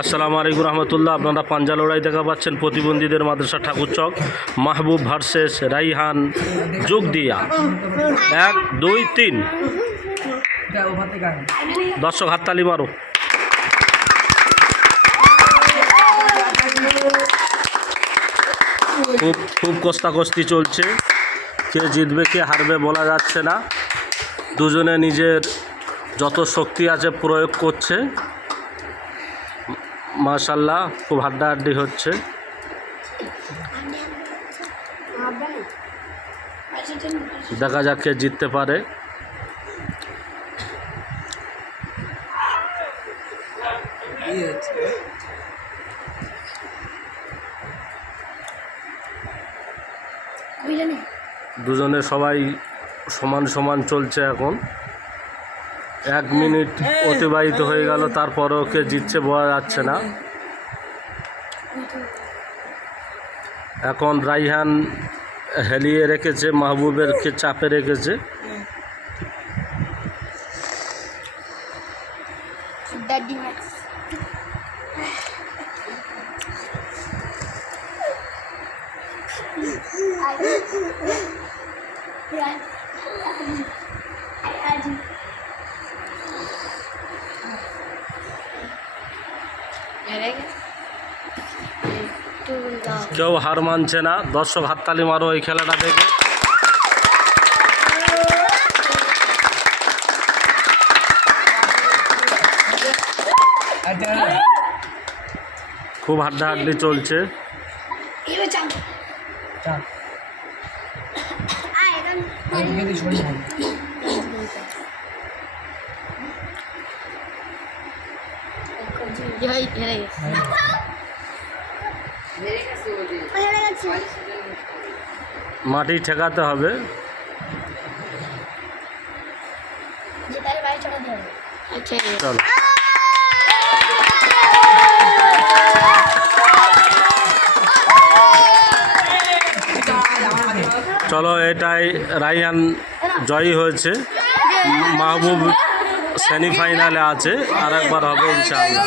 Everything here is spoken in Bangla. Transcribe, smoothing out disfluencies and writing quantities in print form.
আসসালামু আলাইকুম রহমতুল্লাহ। আপনারা পাঞ্জা লড়াই দেখা পাচ্ছেন প্রতিবন্ধীদের মাদ্রাসা ঠাকুরচক মাহবুব ভার্সেস রাইহান যোগ দিয়া 1 2 3। দর্শক হাততালি মারো। খুব কষ্টাকষ্টি চলছে, কে জিতবে কে হারবে বলা যাচ্ছে না। দুজনে নিজের যত শক্তি আছে প্রয়োগ করছে। মাশাআল্লাহ খুব হাড্ডাহাড্ডি হচ্ছে। দেখা যাক কে জিততে পারে। দুজনে সবাই সমান সমান চলছে। এখন 1 মিনিট অতিবাহিত হয়ে গেল, তারপরও কে জিতছে বলা যাচ্ছে না। এখন রাইহান হেলিয়ে রেখেছে, মাহবুবেরকে চাপে রেখেছে। কেউ হার মানছে না। দর্শক হাততালি মারো এই খেলাটা দেখে। খুব হাড্ডাহাড্ডি চলছে। মাটি ঠেকাতে হবে। চলো চলো, এটাই রাইহান জয়ী হয়েছে। মাহবুব সেমিফাইনালে আছে, আর একবার হবে ইনশাআল্লাহ।